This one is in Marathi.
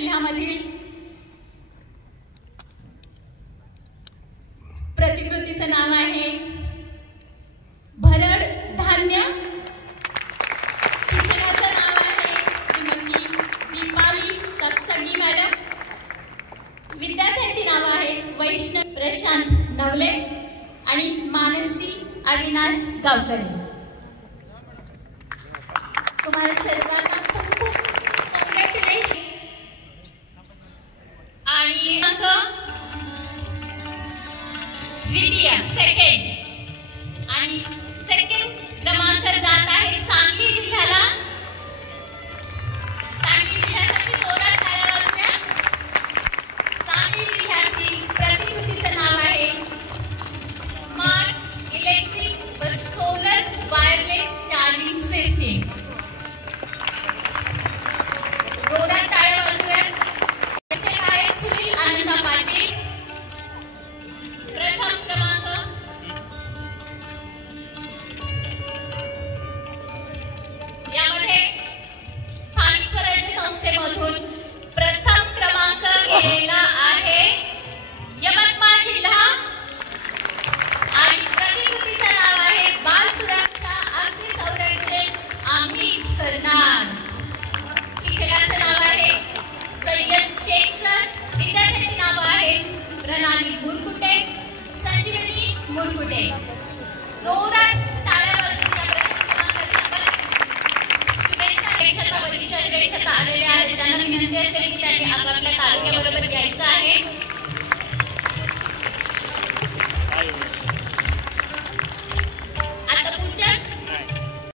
जिल्ह्यामधील प्रतिकृतीचं नाव आहे भरड धान्य। शिक्षकाचं नाव आहे श्रीमती दीपाली सत्संगी मॅडम। विद्यार्थ्यांची नाव आहेत वैष्णव प्रशांत नवले आणि मानसी अविनाश गावकरे। तुम्हाला सर्वांना खूप खूप कॉंग्रॅच्युलेशन। आणि अंक द्वितीय सेकंड आणि सेकंड क्रमांक जात आहे सांगली जिल्ह्याला। सांगली जिल्ह्यासाठी जोरात टाळ्या वाजवा। सांगली जिल्ह्यातील प्रतिकृतीचं नाव आहे स्मार्ट इलेक्ट्रिक व सोलर वायरलेस चार्जिंग सिस्टीम। जोरात टाळ्या वाजवा। शिक्षक आहेत सुनील आनंद पाटील। प्रथम क्रमांक यामध्ये स्थानिक स्वराज्य संस्थेमधून प्रथम क्रमांक गेलेला आहे यवतमाळ जिल्हा आणि प्रतिकृतीचं नाव आहे बाल सुरक्षा अगदी संरक्षण आम्हीच करणार। शिक्षकाचं नाव आहे सय्यद शेख सर। विद्यार्थ्यांची नाव आहे प्रणाली मुरकुटे, संजीवनी मुरकुटे। जोरात टाळ्या वाजवून शुभेच्छा। वरिष्ठ आलेले आहेत त्यांना विनंती असेल की त्यांनी आपापल्या तालुक्याबरोबर यायचं आहे।